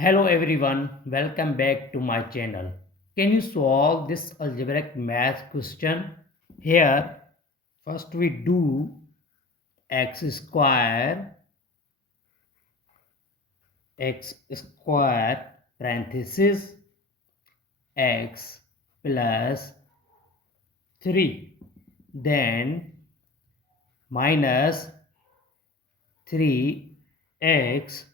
Hello everyone, welcome back to my channel. Can you solve this algebraic math question? Here, first we do x square parenthesis x plus 3, then minus 3x,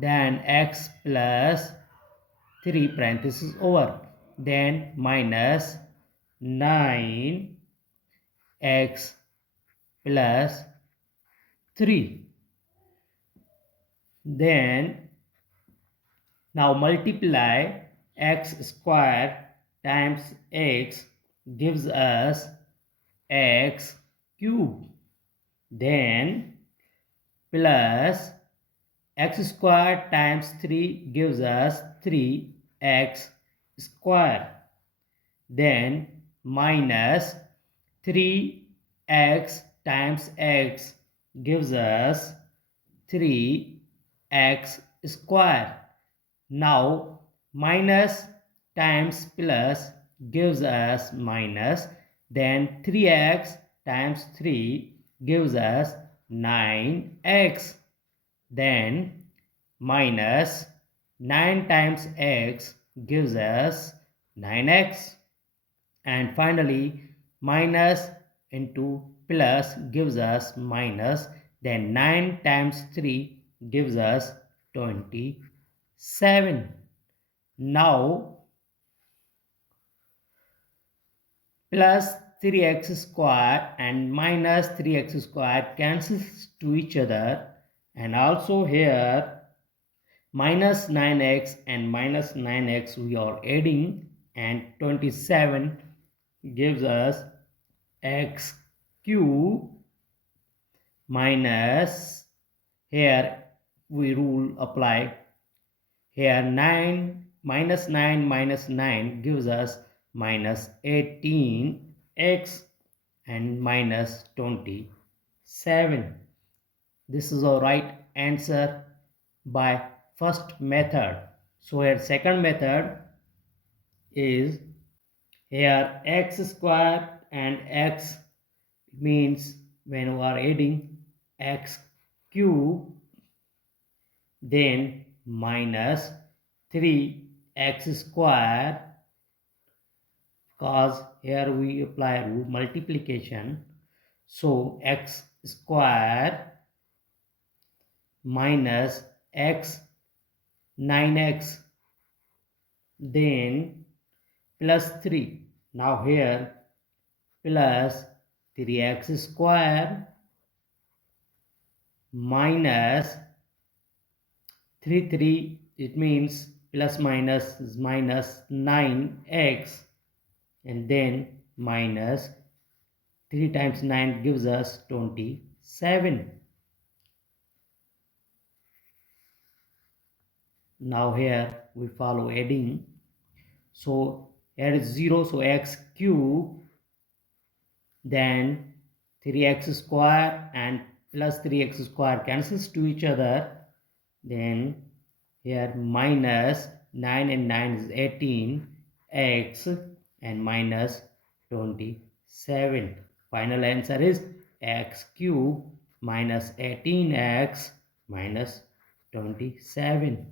then x plus 3 parenthesis over, then minus 9x plus 3. Then now multiply x square times x gives us x cube. Then plus x square times 3 gives us 3x square. Then minus 3x times x gives us 3x square. Now minus times plus gives us minus, then 3x times 3 gives us 9x, then minus 9 times x gives us 9x, and finally minus into plus gives us minus, then 9 times 3 gives us 27. Now plus 3x square and minus 3x square cancels to each other, and also here minus 9x and minus 9x we are adding, and 27 gives us x cube minus, here we rule apply, here 9 minus 9 gives us minus 18x and minus 27. This is our right answer by first method. So here second method is, here x square and x means when we are adding x cube, then minus 3x square, because here we apply rule multiplication, so x square minus x 9x, then plus 3. Now here plus 3x square minus 3, it means plus minus is minus 9x, and then minus 3 times 9 gives us 27. Now here we follow adding, so here is 0, so x cube, then 3x square and plus 3x square cancels to each other, then here minus 9 and 9 is 18x and minus 27. Final answer is x cube minus 18x minus 27.